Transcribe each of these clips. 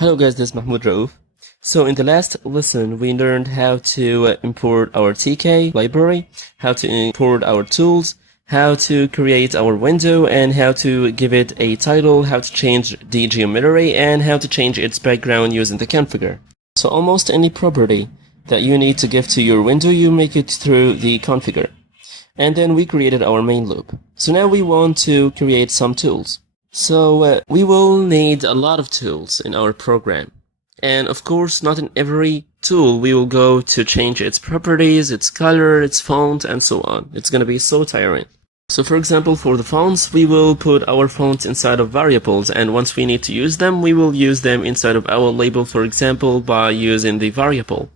Hello guys, this is Mahmoud Raouf. So in the last lesson, we learned how to import our TK library, how to import our tools, how to create our window, and how to give it a title, how to change the geometry, and how to change its background using the configure. So almost any property that you need to give to your window, you make it through the configure. And then we created our main loop. So now we want to create some tools. So we will need a lot of tools in our program. And of course, not in every tool we will go to change its properties, its color, its font, and so on. It's going to be so tiring. So for example, for the fonts, we will put our fonts inside of variables, and once we need to use them, we will use them inside of our label, for example, by using the variable.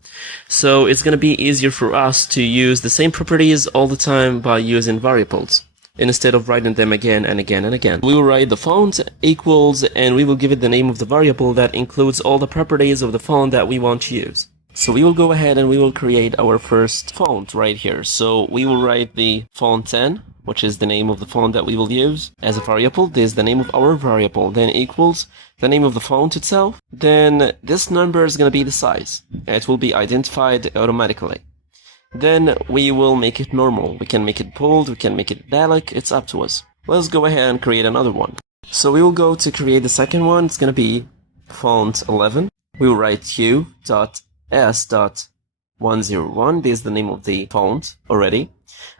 So it's going to be easier for us to use the same properties all the time by using variables, instead of writing them again and again and again. We will write the font equals, and we will give it the name of the variable that includes all the properties of the font that we want to use. So we will go ahead and we will create our first font right here. So we will write the font 10, which is the name of the font that we will use as a variable. This is the name of our variable, then equals the name of the font itself. Then this number is going to be the size. It will be identified automatically. Then we will make it normal. We can make it bold, we can make it italic, it's up to us. Let's go ahead and create another one. So we will go to create the second one. It's going to be font 11. We will write q.s.101. This is the name of the font already.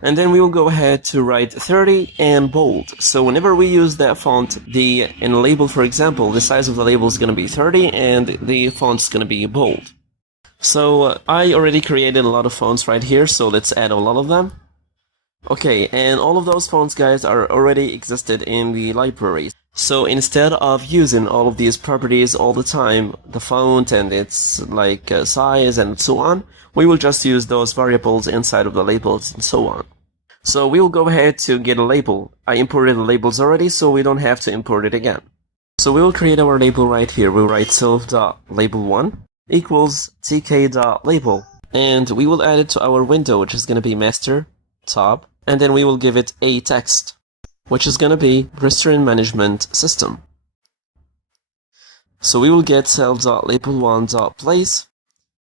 And then we will go ahead to write 30 and bold. So whenever we use that font, in a label, for example, the size of the label is going to be 30 and the font is going to be bold. So I already created a lot of fonts right here, so let's add a lot of them. Okay, and all of those fonts, guys, are already existed in the library. So instead of using all of these properties all the time, the font and its size and so on, we will just use those variables inside of the labels and so on. So we will go ahead to get a label. I imported the labels already, so we don't have to import it again. So we will create our label right here. We'll write self.label1 equals tk.label, and we will add it to our window, which is going to be master top, and then we will give it a text, which is going to be restaurant management system. So we will get self.label1.place,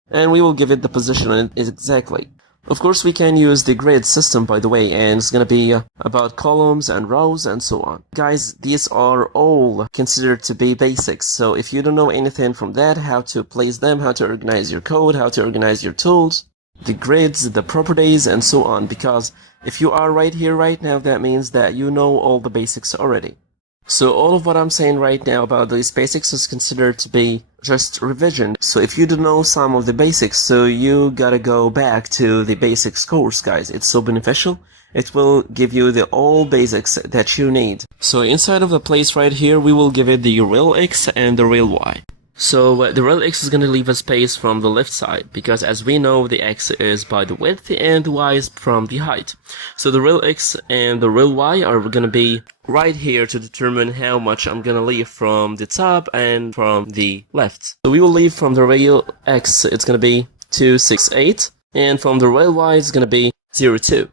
and we will give it the position exactly. Of course, we can use the grid system, by the way, and it's going to be about columns and rows and so on. Guys, these are all considered to be basics. So if you don't know anything from that, how to place them, how to organize your code, how to organize your tools, the grids, the properties, and so on, because if you are right here right now, that means that you know all the basics already. So all of what I'm saying right now about these basics is considered to be just revision. So if you don't know some of the basics, so you gotta go back to the basics course, guys. It's so beneficial. It will give you the all basics that you need. So inside of the place right here, we will give it the real X and the real Y. So the real X is going to leave a space from the left side, because as we know, the X is by the width and the Y is from the height. So the real X and the real Y are going to be right here to determine how much I'm going to leave from the top and from the left. So we will leave from the real X, it's going to be 268, and from the real Y, it's going to be 02.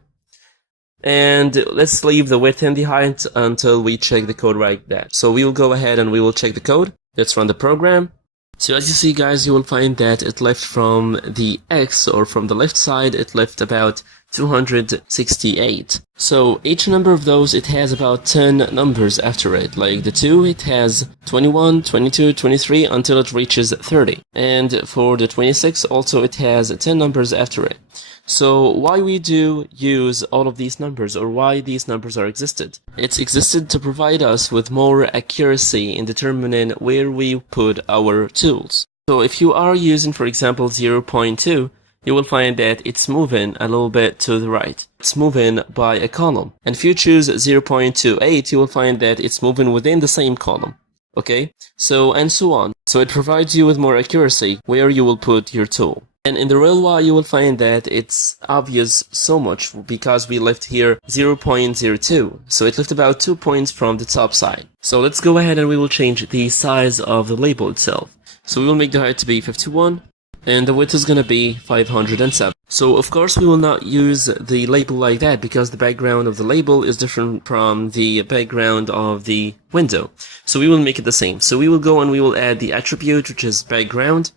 And let's leave the width and the height until we check the code like that. So we will go ahead and we will check the code. Let's run the program. So as you see, guys, you will find that it left from the X, or from the left side, it left about 268. So each number of those, it has about 10 numbers after it. Like the 2, it has 21, 22, 23 until it reaches 30. And for the 26 also, it has 10 numbers after it. So why we do use all of these numbers, or why these numbers are existed? It's existed to provide us with more accuracy in determining where we put our tools. So if you are using, for example, 0.2, you will find that it's moving a little bit to the right. It's moving by a column. And if you choose 0.28, you will find that it's moving within the same column. Okay? So, and so on. So it provides you with more accuracy where you will put your tool. And in the real Y, you will find that it's obvious so much because we left here 0.02. So it left about 2 points from the top side. So let's go ahead and we will change the size of the label itself. So we will make the height to be 51. and the width is gonna be 507. So of course we will not use the label like that because the background of the label is different from the background of the window. So we will make it the same. So we will go and we will add the attribute, which is background,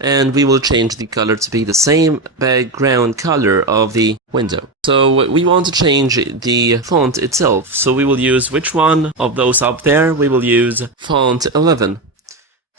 and we will change the color to be the same background color of the window. So we want to change the font itself. So we will use which one of those up there? We will use font 11.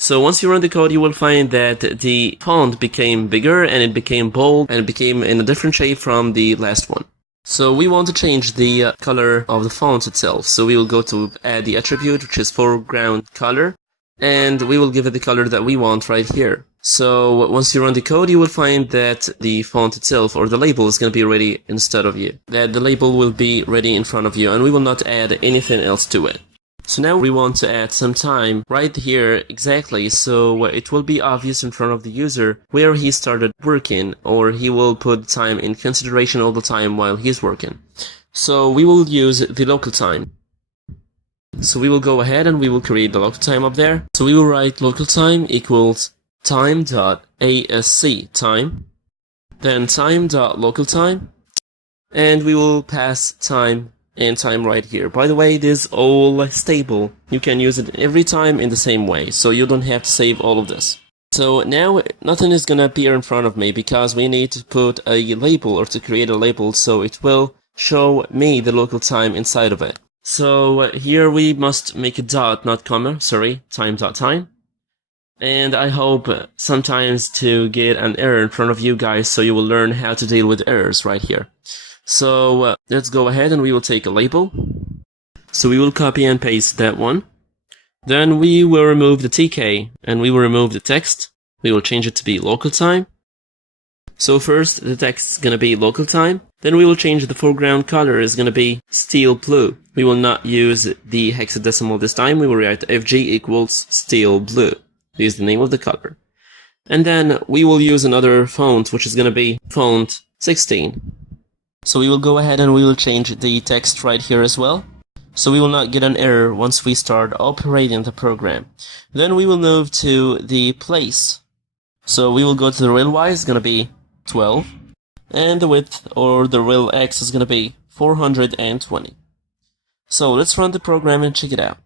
So once you run the code, you will find that the font became bigger and it became bold and it became in a different shape from the last one. So we want to change the color of the font itself. So we will go to add the attribute, which is foreground color, and we will give it the color that we want right here. So once you run the code, you will find that the font itself or the label is going to be ready instead of you. That the label will be ready in front of you and we will not add anything else to it. So now we want to add some time right here exactly, so it will be obvious in front of the user where he started working, or he will put time in consideration all the time while he's working. So we will use the local time. So we will go ahead and we will create the local time up there. So we will write local time equals time.asc time, then time.localtime, and we will pass time and time right here. By the way, this is all stable. You can use it every time in the same way, so you don't have to save all of this. So now nothing is gonna appear in front of me because we need to put a label or to create a label so it will show me the local time inside of it. So here we must make a dot, not comma, sorry, time.time. And I hope sometimes to get an error in front of you guys so you will learn how to deal with errors right here. So let's go ahead and we will take a label. So we will copy and paste that one. Then we will remove the TK and we will remove the text. We will change it to be local time. So first the text is going to be local time. Then we will change the foreground color is going to be steel blue. We will not use the hexadecimal this time. We will write FG equals steel blue. This is the name of the color. And then we will use another font, which is going to be font 16. So we will go ahead and we will change the text right here as well. So we will not get an error once we start operating the program. Then we will move to the place. So we will go to the rel Y, is going to be 12. And the width or the rel X is going to be 420. So let's run the program and check it out.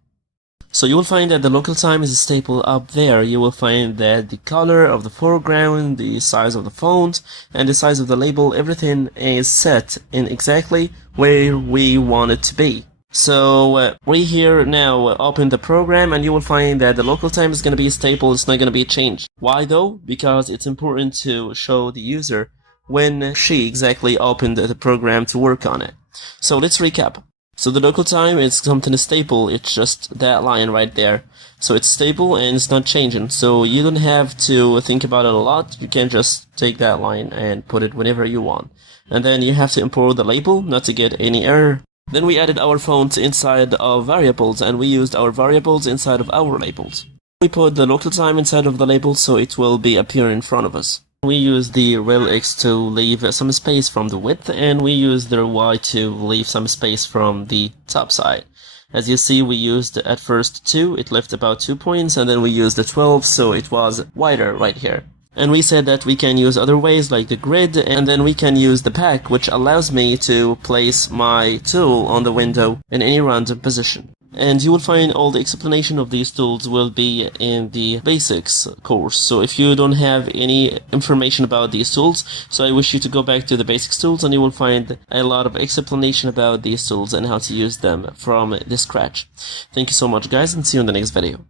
So you will find that the local time is a staple up there. You will find that the color of the foreground, the size of the font, and the size of the label, everything is set in exactly where we want it to be. So we here now open the program and you will find that the local time is going to be a staple, it's not going to be changed. Why though? Because it's important to show the user when she exactly opened the program to work on it. So let's recap. So the local time is something stable, it's just that line right there. So it's stable and it's not changing, so you don't have to think about it a lot, you can just take that line and put it whenever you want. And then you have to import the label, not to get any error. Then we added our font inside of variables and we used our variables inside of our labels. We put the local time inside of the label so it will be appear in front of us. We use the rel X to leave some space from the width, and we use the Y to leave some space from the top side. As you see, we used at first 2, it left about 2 points, and then we used the 12, so it was wider right here. And we said that we can use other ways like the grid, and then we can use the pack, which allows me to place my tool on the window in any random position. And you will find all the explanation of these tools will be in the basics course. So if you don't have any information about these tools, so I wish you to go back to the basics tools and you will find a lot of explanation about these tools and how to use them from the scratch. Thank you so much guys, and see you in the next video.